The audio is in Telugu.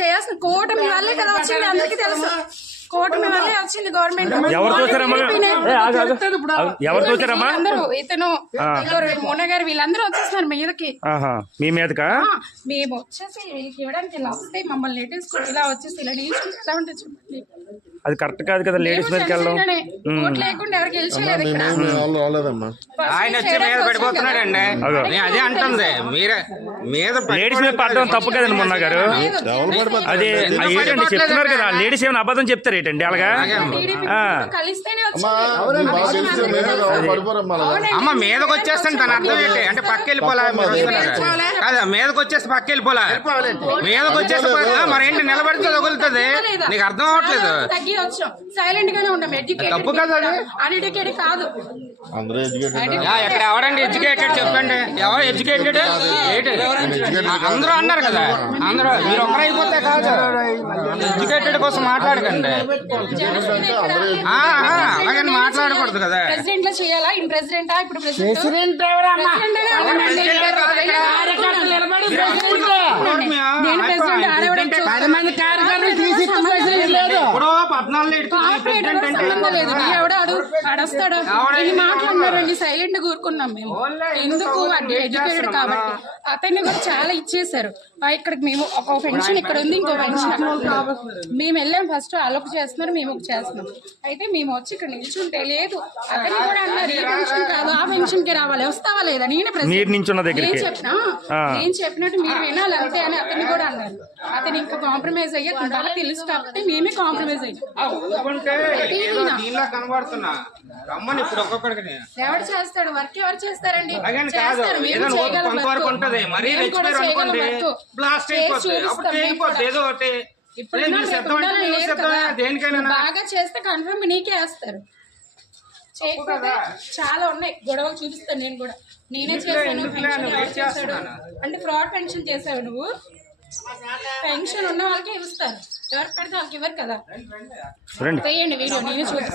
చేయాల్సిన కూటమి వల్లే కదా వచ్చింది, అందరికీ తెలుసు. కూటమి వల్లే వచ్చింది గవర్నమెంట్. ఎవరు చూసారమ్మా? ఎవరు చూసారమ్మా? అందరూ ఇతను మోన గారు వీళ్ళందరూ వచ్చేస్తున్నారు మీదకి. మీ మీదకా? మేము వచ్చేసి వీళ్ళకి ఇవ్వడానికి ఇలా వస్తే మమ్మల్ని నెట్టేసుకుని ఇలా వచ్చేసి ఇలా నిల్చుంటే ఎలా ఉంటుంది చెప్పండి. అది కరెక్ట్ కాదు కదా, లేడీస్ మీదకి వెళ్ళడం. ఓట్లు లేకుండా ఎవరికి గెలిచలేదు ఇక్కడ. ఆయన వచ్చి మీద పడిపోతున్నాడండి. అదే అంటుంది మీరే మీద లేడీస్ మీద పడడం తప్పు కదండి మొన్న గారు. అదే ఏంటండి చెప్తున్నారు కదా, లేడీస్ ఏమైనా అబద్ధం చెప్తారు ఏంటండి అలాగా? అమ్మ మీదకి వచ్చేస్తాను తన అర్థం ఏంటి అంటే పక్క వెళ్ళిపోలే కదా, మీదకి వచ్చేస్తే పక్క వెళ్ళిపోలే, మీదకి వచ్చేస్తే మరేంటి నిలబడితే తగులుతుంది, నీకు అర్థం అవ్వట్లేదు. సైలెంట్ గానే ఉంటాం. తప్పు కదా, అన్ఎడ్యుకేటెడ్ కాదు. ఎక్కడ ఎవరండి ఎడ్యుకేటెడ్ చెప్పండి, ఎవరు ఎడ్యుకేటెడ్? అందరూ అన్నారు కదా, అందరూ మీరు ఒక్కరైపోతే కాదు, ఎడ్యుకేటెడ్ కోసం మాట్లాడకండి, అలాగని మాట్లాడకూడదు కదా. ప్రెసిడెంట్ లో చేయాలా? ఇన్ ప్రెసిడెంటా? ఇప్పుడు ప్రెసిడెంట్ అడస్తాడు మాట్లాడినారండి. సైలెంట్ కూరుకున్నాం మేము. ఎందుకు ఎడ్యుకేటెడ్ కాబట్టి అతన్ని కూడా చాలా ఇచ్చేసారు. ఇక్కడ మేము ఒక పెన్షన్ ఇక్కడ ఉంది, ఇంకో పెన్షన్ మేము వెళ్ళాం. ఫస్ట్ అలొక చేస్తున్నారు, మేము ఒక చేస్తున్నాం. అయితే మేము వచ్చి ఇక్కడ నిల్చుంటే లేదు, అతన్ని కూడా అన్నారు ఈ పెన్షన్ కాదు ఆ పెన్షన్ కి రావాలి, వస్తావా లేదా? నేను చెప్పినట్టు మీరు వినాలి అంతే అని అతన్ని కూడా అన్నారు. అతను ఇంకా కాంప్రమైజ్ అయ్యా బాగా తెలుసు కాబట్టి మేమే కాంప్రమైజ్ అయ్యాం. ఎవరు చేస్తాడు వర్క్? ఎవరు చేస్తారండి? బాగా చేస్తే కన్ఫర్మ్ నీకే వేస్తారు. చేయకపోతే చాలా ఉన్నాయి గొడవలు చూపిస్తాను. నేను కూడా నేనే చేశాను. పెన్షన్ చేశాడు అంటే ఫ్రాడ్ పెన్షన్ చేసావు నువ్వు. పెన్షన్ ఉన్న వాళ్ళకే ఇస్తారు, ఎవరికి పెడితే వాళ్ళకి ఇవ్వరు కదా. చేయండి వీడియో, నేనే చూపిస్తాను.